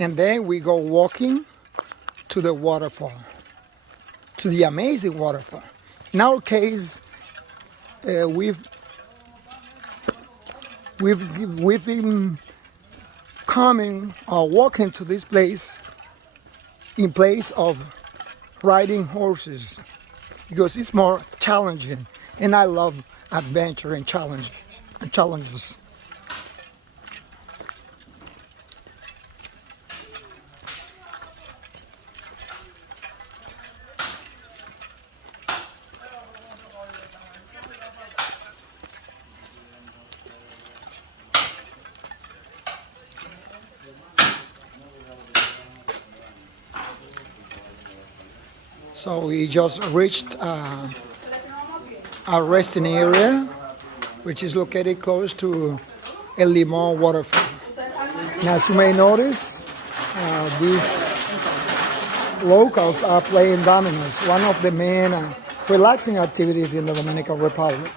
And then we go walking to the waterfall, to the amazing waterfall. In our case, we've been coming or walking to this place in place of riding horses because it's more challenging, and I love adventure and challenges. So we just reached our resting area, which is located close to Limon Waterfall. And as you may notice, these locals are playing dominoes, one of the main relaxing activities in the Dominican Republic.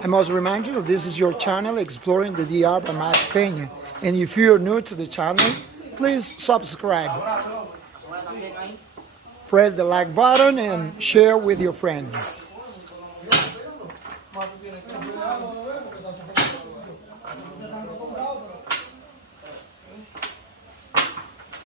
I must remind you that this is your channel, Exploring the DR by Max Peña. And if you're new to the channel, please subscribe. Press the like button and share with your friends.